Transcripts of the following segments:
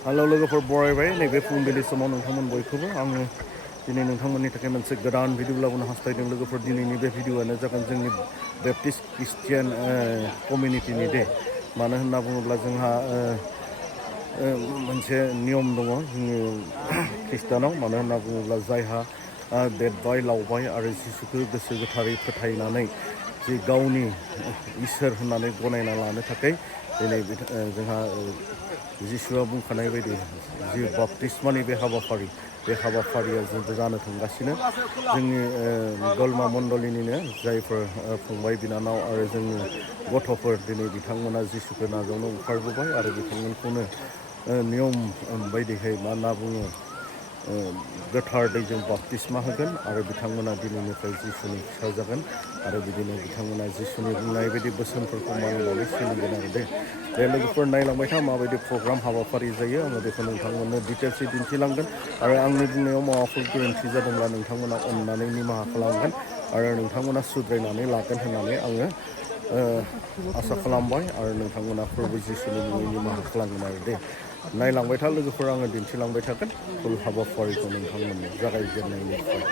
Halo logoफोर बरायबाय नैबे फुंबिलि समाव नोंथांमोन बयखौबो आङो दिनै नोंथांमोननि थाखाय मोनसे गोदान भिडिअ लाबोनो हास्थायदों लोगोफोर दिनैनि बे भिडिअआनो जागोन जोंनि बेप्टिस्ट ख्रिस्टियान कमिउनिटिनि दे मानो होनना बुङोब्ला जोंहा मोनसे नियम दङ जोंनि ख्रिस्टानाव मानो होनना बुङोब्ला जायहा देरबाय लावबाय आरो जिसुखौ गोसो गोथारै फोथायनानै जि गावनि इसोर होननानै गनायना लानो थाखाय दिनै जोंहा जिसुआ बुंखानाय बायदि जि बाप्तिस्मानि बे हाबाफारिया जानो थांगासिनो जोंनि गलमा मण्डलिनिनो जायफोर फंबाय बिनानाव आरो जोंनि गथ'फोर दिनै बिथांमोना जिसुखौ नाजावनो ओंखारबोबाय आरो बिथांमोनखौनो नियम बायदिहै मा होनना बुङो गोथार दैजों बाप्तिस्मा होगोन आरो बिथांमोना दिनैनिफ्राय जिसुनि फिसा जागोन आरो बिदिनो बिथांमोना जिसुनि बुंनाय बायदि बोसोनफोरखौ मानिनानै सोलिगोन आरो दे लोगोफोर नायलांबाय था माबायदि प्रग्राम हाबाफारि जायो आङो बेखौ नोंथांमोननो डिटेल्सै दिन्थिलांगोन आरो आंनि बुंनायाव माबाफोर गोरोन्थि जादोंब्ला नोंथांमोना अननानै निमाहा खालामगोन आरो नोंथांमोना सुद्रायनानै लागोन होननानै आङो आसा खालामबाय आरो नोंथांमोना प्रभु जिसुनि मुङै निमाहा खालामगोन आरो दे नायलांबाय था लोगोफोर आङो दिन्थिलांबाय थागोन फुल हाबाफारिखौ नोंथांमोननो जागायजेननायनिफ्राय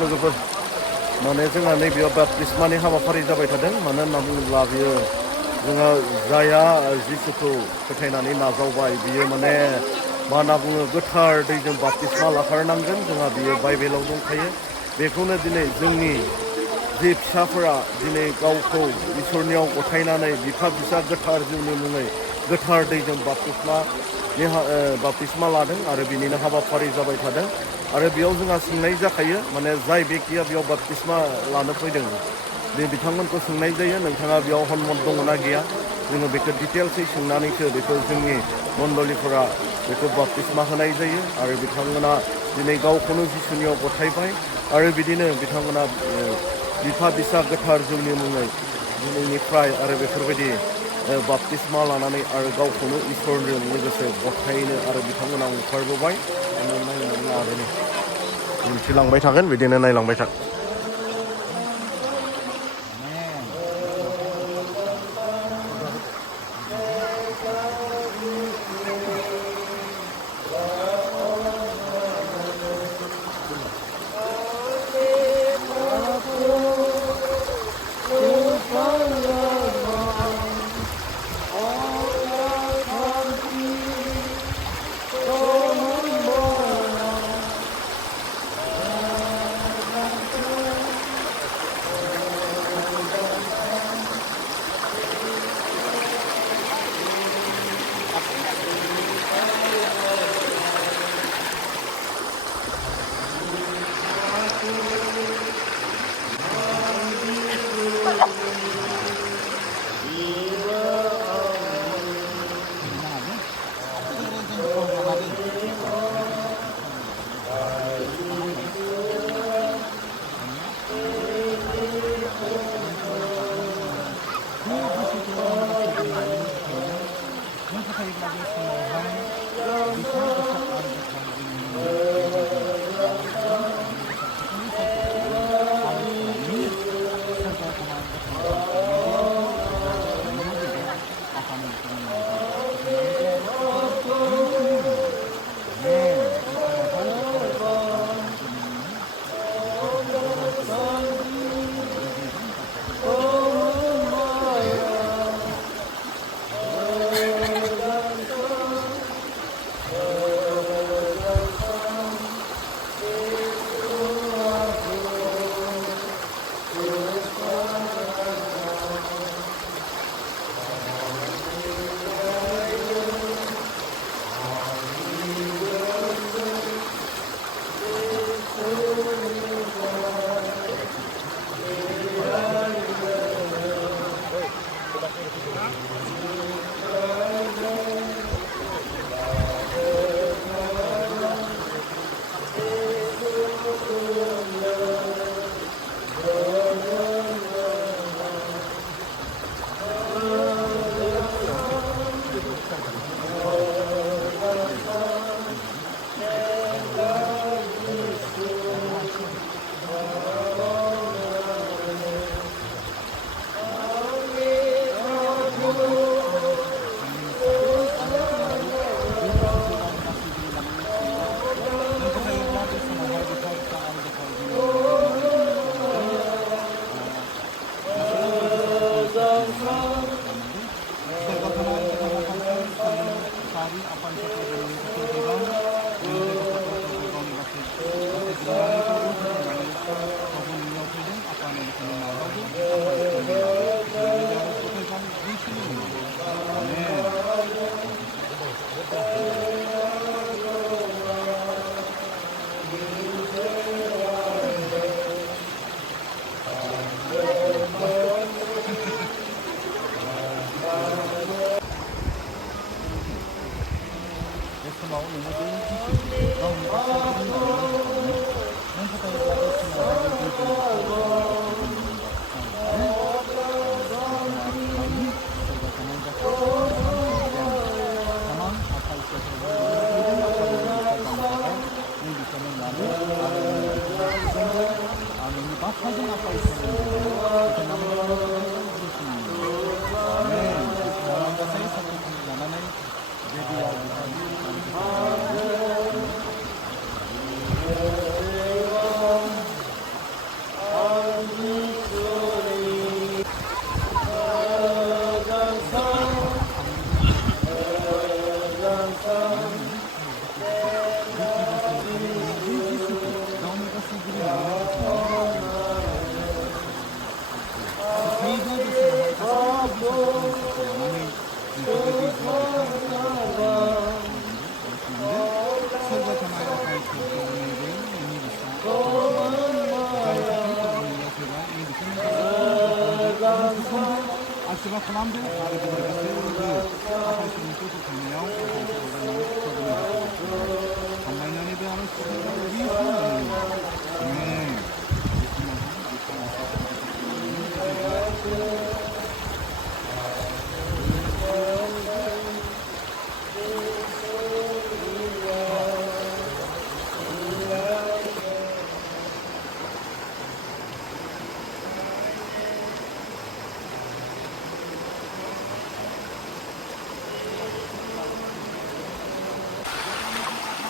लोगोफोर माने जोंहा नैबेयाव बाप्तिस्मानि हाबाफारि जाबाय थादों मानो होनना बुङोब्ला बियो जोंहा जायहा जिसुखौ फोथायनानै नाजावबाय बियो माने मा होनना बुङो गोथार दैजों बाप्तिस्मा लाथारनांगोन जोंहा बियो बाइबेलाव दंखायो बेखौनो दिनै जोंनि जे फिसाफोरा दिनै गावखौ इसोरनियाव गथायनानै बिफा फिसा गोथार जिउनि मुङै गोथार दैजों बाप्तिस्मा लादों आरो बिनिनो हाबाफारि जाबाय थादों आरो बेयाव जोंहा सोंनाय जाखायो माने जाय बेक्तिया बेयाव बाप्तिस्मा लानो फैदों बे बिथांमोनखौ सोंनाय जायो नोंथाङा बेयाव हनमत दङ ना गैया जोङो बेखौ डिटेल्सै सोंनानैसो बेखौ जोंनि मण्डलिफोरा बेखौ बाप्तिस्मा होनाय जायो आरो बिथांमोना दिनै गावखौनो जिसुनियाव गथायबाय आरो बिदिनो बिथांमोना बिफा बिसा गोथार जिउनि मुङै दिनैनिफ्राय आरो बेफोरबायदि बाप्तिस्मा लानानै आरो गावखौनो इसोरजों लोगोसे गथायनो आरो बिथांमोना ओंखारबोबाय नायनानै लादों दिन्थिलांबाय थागोन बिदिनो नायलांबाय था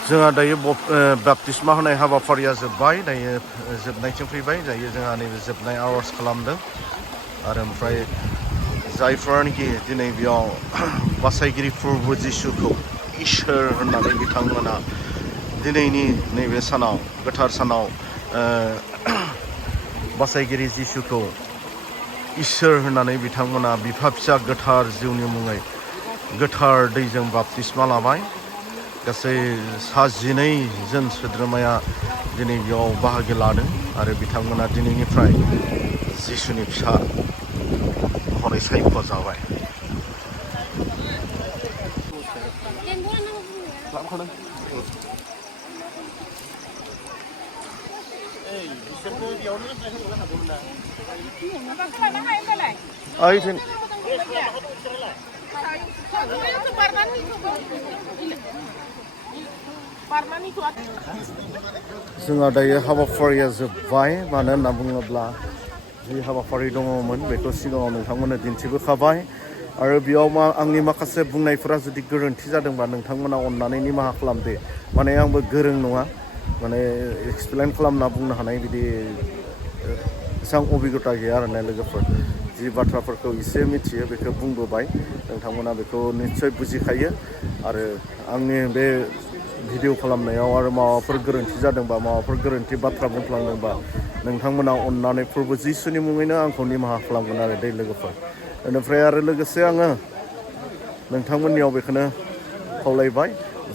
जोंहा दायो बाप्तिस्मा होनाय हाबाफारिया जोब्बाय दायो जोबनायथिं फैबाय दायो जोंहा नैबे जोबनाय आर'ज खालामदों आरो ओमफ्राय जायफोरानोखि दिनै बेयाव बासायगिरि प्रभु जिसुखौ इसोर होननानै बिथांमोना दिनैनि नैबे सानाव गोथार सानाव बासायगिरि जिसुखौ इसोर होननानै बिथांमोना बिफा फिसा गोथार जिउनि मुङै गोथार दैजों बाप्तिस्मा लाबाय गासै 12 जन सोद्रोमाया दिनै बेयाव बाहागो लादों आरो बिथांमोना दिनैनिफ्राय जिसुनि फिसा महरै सायख'जाबाय। जोंहा दायो हाबाफारिया जोब्बाय मानो होनना बुङोब्ला जि हाबाफारि दङमोन बेखौ सिगाङाव नोंथांमोननो दिन्थिबोखाबाय आरो बेयाव आंनि माखासे बुंनायफोरा जुदि गोरोन्थि जादोंबा नोंथांमोना अननानै निमाहा खालामदो माने आंबो गोरों नङा माने एक्सप्लेन खालामना बुंनो हानाय बिदि एसेबां अबिगथा गैया आरो ना लोगोफोर जि बाथ्राफोरखौ एसे मिथियो बेखौ बुंबोबाय नोंथांमोना बेखौ निस्सय बुजिखायो आरो आंनि बे भिडिअ खालामनायाव आरो माबाफोर गोरोन्थि जादोंबा माबाफोर गोरोन्थि बाथ्रा बुंफ्लांदोंबा नोंथांमोना अननानै प्रभु जिसुनि मुङैनो आंखौ निमाहा खालामगोन आरो दै लोगोफोर बेनिफ्राय आरो लोगोसे आङो नोंथांमोननियाव बेखौनो खावलायबाय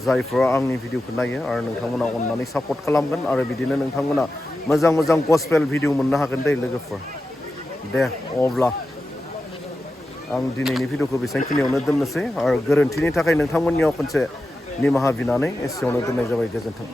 जायफोरा आंनि भिडिअखौ नायो आरो नोंथांमोना अननानै सापर्ट खालामगोन आरो बिदिनो नोंथांमोना मोजां मोजां गस्पेल भिडिअ मोननो हागोन दै लोगोफोर दे अब्ला आं दिनैनि भिडिअखौ बेसांखिनियावनो दोननोसै आरो गोरोन्थिनि थाखाय नोंथांमोननियाव खनसे निमाहा बिनानै एसेयावनो दोननाय जाबाय गोजोन्थों।